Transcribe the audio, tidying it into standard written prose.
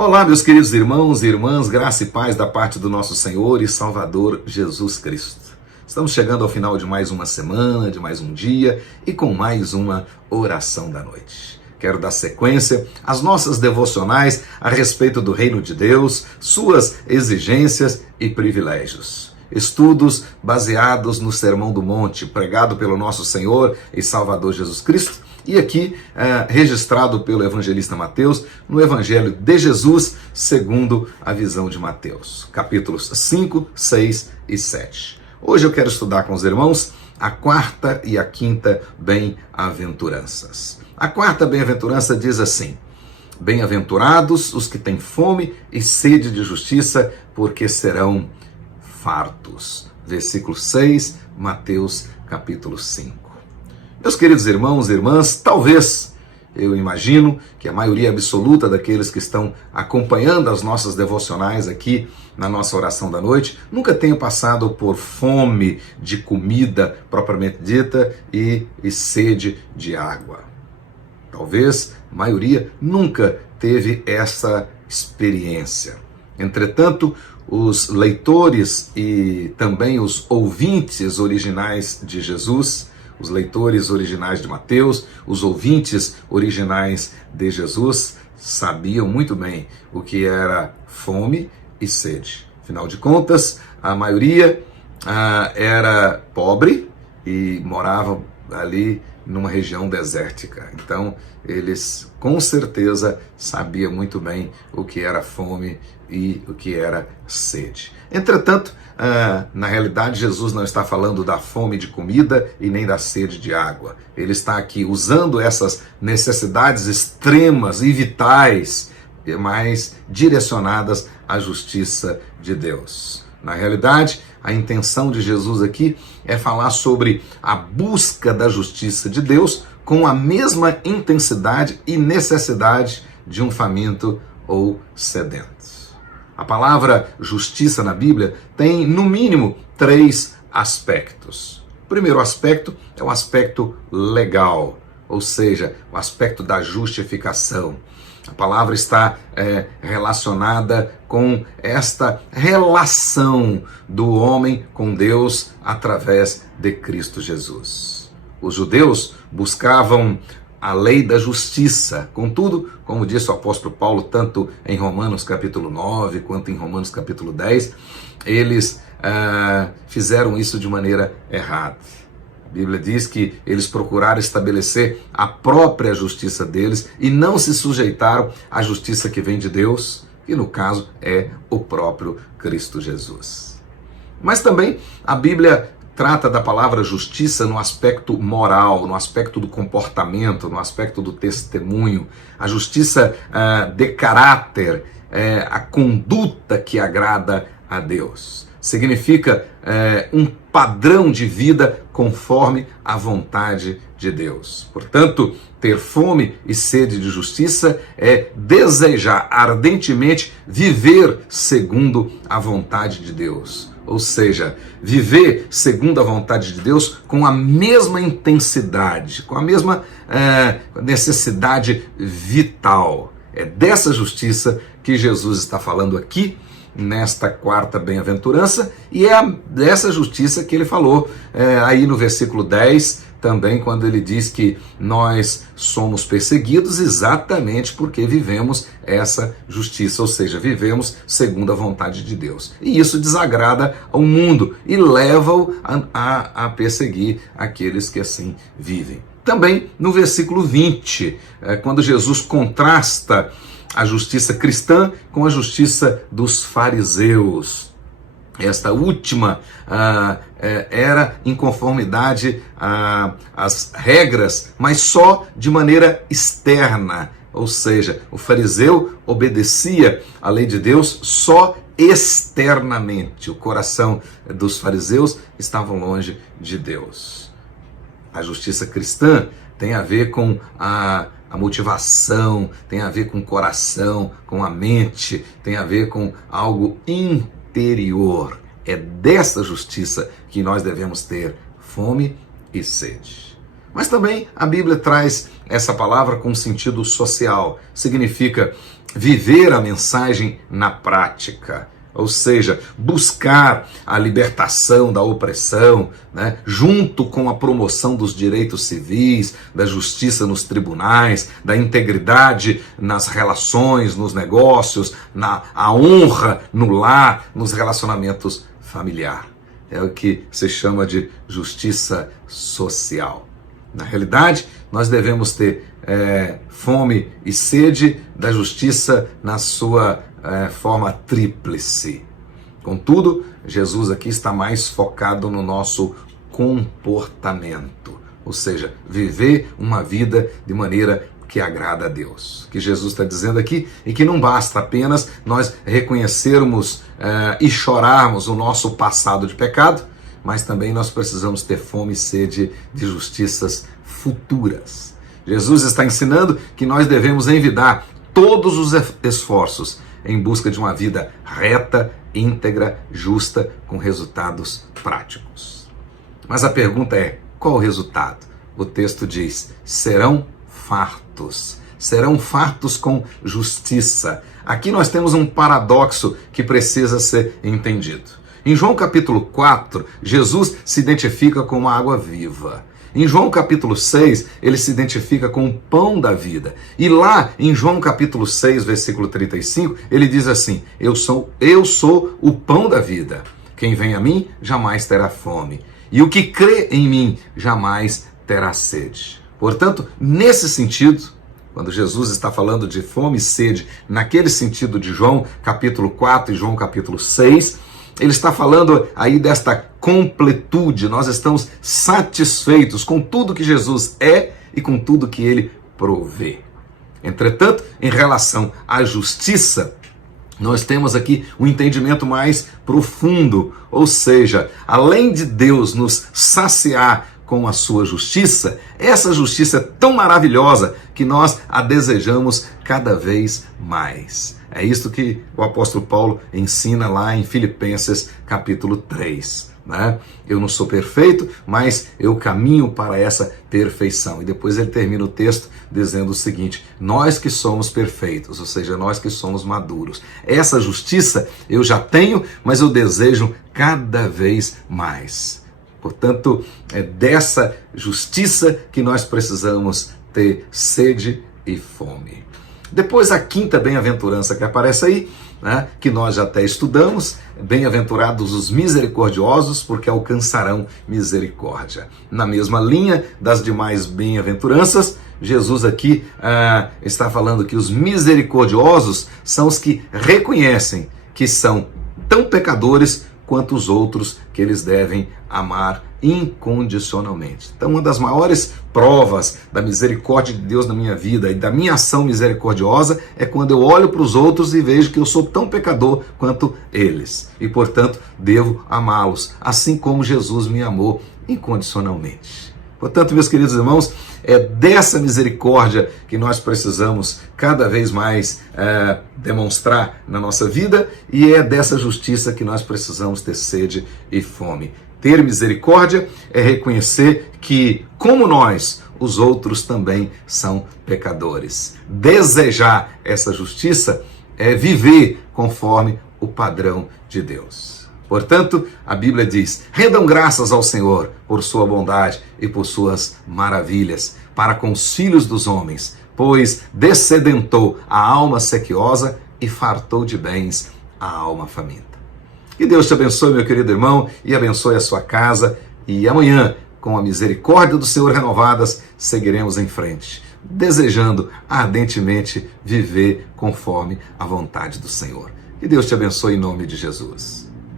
Olá, meus queridos irmãos e irmãs, graça e paz da parte do nosso Senhor e Salvador Jesus Cristo. Estamos chegando ao final de mais uma semana, de mais um dia e com mais uma oração da noite. Quero dar sequência às nossas devocionais a respeito do reino de Deus, suas exigências e privilégios. Estudos baseados no Sermão do Monte, pregado pelo nosso Senhor e Salvador Jesus Cristo, e aqui registrado pelo evangelista Mateus no Evangelho de Jesus segundo a visão de Mateus, capítulos 5, 6 e 7. Hoje eu quero estudar com os irmãos a quarta e a quinta bem-aventuranças. A quarta bem-aventurança diz assim: bem-aventurados os que têm fome e sede de justiça, porque serão fartos. Versículo 6, Mateus capítulo 5. Meus queridos irmãos e irmãs, talvez, eu imagino que a maioria absoluta daqueles que estão acompanhando as nossas devocionais aqui na nossa oração da noite, nunca tenha passado por fome de comida propriamente dita e sede de água. Talvez a maioria nunca teve essa experiência. Entretanto, os leitores e também os ouvintes originais de Jesus, os leitores originais de Mateus, os ouvintes originais de Jesus, sabiam muito bem o que era fome e sede. Afinal de contas, a maioria era pobre e morava ali numa região desértica. Então, eles com certeza sabiam muito bem o que era fome e o que era sede. Entretanto, na realidade, Jesus não está falando da fome de comida e nem da sede de água. Ele está aqui usando essas necessidades extremas e vitais, mas direcionadas à justiça de Deus. Na realidade, a intenção de Jesus aqui é falar sobre a busca da justiça de Deus com a mesma intensidade e necessidade de um faminto ou sedento. A palavra justiça na Bíblia tem, no mínimo, 3 aspectos. O primeiro aspecto é o aspecto legal, ou seja, o aspecto da justificação. A palavra está relacionada com esta relação do homem com Deus através de Cristo Jesus. Os judeus buscavam a lei da justiça. Contudo, como disse o apóstolo Paulo, tanto em Romanos capítulo 9, quanto em Romanos capítulo 10, eles fizeram isso de maneira errada. A Bíblia diz que eles procuraram estabelecer a própria justiça deles e não se sujeitaram à justiça que vem de Deus, que no caso é o próprio Cristo Jesus. Mas também a Bíblia trata da palavra justiça no aspecto moral, no aspecto do comportamento, no aspecto do testemunho. A justiça de caráter, a conduta que agrada a Deus. Significa um padrão de vida conforme a vontade de Deus. Portanto, ter fome e sede de justiça é desejar ardentemente viver segundo a vontade de Deus. Ou seja, viver segundo a vontade de Deus com a mesma intensidade, com a mesma necessidade vital. É dessa justiça que Jesus está falando aqui, nesta quarta bem-aventurança, e é dessa justiça que ele falou aí no versículo 10, também quando ele diz que nós somos perseguidos exatamente porque vivemos essa justiça, ou seja, vivemos segundo a vontade de Deus. E isso desagrada ao mundo e leva-o a perseguir aqueles que assim vivem. Também no versículo 20, quando Jesus contrasta a justiça cristã com a justiça dos fariseus. Esta última era em conformidade às regras, mas só de maneira externa. Ou seja, o fariseu obedecia à lei de Deus só externamente. O coração dos fariseus estava longe de Deus. A justiça cristã tem a ver com a motivação, tem a ver com o coração, com a mente, tem a ver com algo interior. É dessa justiça que nós devemos ter fome e sede. Mas também a Bíblia traz essa palavra com sentido social. Significa viver a mensagem na prática. Ou seja, buscar a libertação da opressão, né, junto com a promoção dos direitos civis, da justiça nos tribunais, da integridade nas relações, nos negócios, a honra no lar, nos relacionamentos familiares. É o que se chama de justiça social. Na realidade, nós devemos ter fome e sede da justiça na sua forma tríplice. Contudo, Jesus aqui está mais focado no nosso comportamento, ou seja, viver uma vida de maneira que agrada a Deus. O que Jesus está dizendo aqui é que não basta apenas nós reconhecermos e chorarmos o nosso passado de pecado, mas também nós precisamos ter fome e sede de justiças futuras. Jesus está ensinando que nós devemos envidar todos os esforços em busca de uma vida reta, íntegra, justa, com resultados práticos. Mas a pergunta é, qual o resultado? O texto diz, serão fartos com justiça. Aqui nós temos um paradoxo que precisa ser entendido. Em João capítulo 4, Jesus se identifica com uma água viva. Em João capítulo 6, ele se identifica com o pão da vida. E lá em João capítulo 6, versículo 35, ele diz assim, eu sou o pão da vida. Quem vem a mim jamais terá fome. E o que crê em mim jamais terá sede. Portanto, nesse sentido, quando Jesus está falando de fome e sede, naquele sentido de João capítulo 4 e João capítulo 6, ele está falando aí desta completude. Nós estamos satisfeitos com tudo que Jesus é e com tudo que ele provê. Entretanto, em relação à justiça, nós temos aqui um entendimento mais profundo. Ou seja, além de Deus nos saciar com a sua justiça, essa justiça é tão maravilhosa que nós a desejamos cada vez mais. É isto que o apóstolo Paulo ensina lá em Filipenses capítulo 3. Né? Eu não sou perfeito, mas eu caminho para essa perfeição. E depois ele termina o texto dizendo o seguinte, nós que somos perfeitos, ou seja, nós que somos maduros. Essa justiça eu já tenho, mas eu desejo cada vez mais. Portanto, é dessa justiça que nós precisamos ter sede e fome. Depois a quinta bem-aventurança que aparece aí, né, que nós já até estudamos, bem-aventurados os misericordiosos, porque alcançarão misericórdia. Na mesma linha das demais bem-aventuranças, Jesus aqui está falando que os misericordiosos são os que reconhecem que são tão pecadores quanto os outros que eles devem amar incondicionalmente. Então, uma das maiores provas da misericórdia de Deus na minha vida e da minha ação misericordiosa é quando eu olho para os outros e vejo que eu sou tão pecador quanto eles. E, portanto, devo amá-los, assim como Jesus me amou incondicionalmente. Portanto, meus queridos irmãos, é dessa misericórdia que nós precisamos cada vez mais demonstrar na nossa vida e é dessa justiça que nós precisamos ter sede e fome. Ter misericórdia é reconhecer que, como nós, os outros também são pecadores. Desejar essa justiça é viver conforme o padrão de Deus. Portanto, a Bíblia diz, rendam graças ao Senhor por sua bondade e por suas maravilhas para com os filhos dos homens, pois dessedentou a alma sequiosa e fartou de bens a alma faminta. Que Deus te abençoe, meu querido irmão, e abençoe a sua casa. E amanhã, com a misericórdia do Senhor renovadas, seguiremos em frente, desejando ardentemente viver conforme a vontade do Senhor. Que Deus te abençoe em nome de Jesus.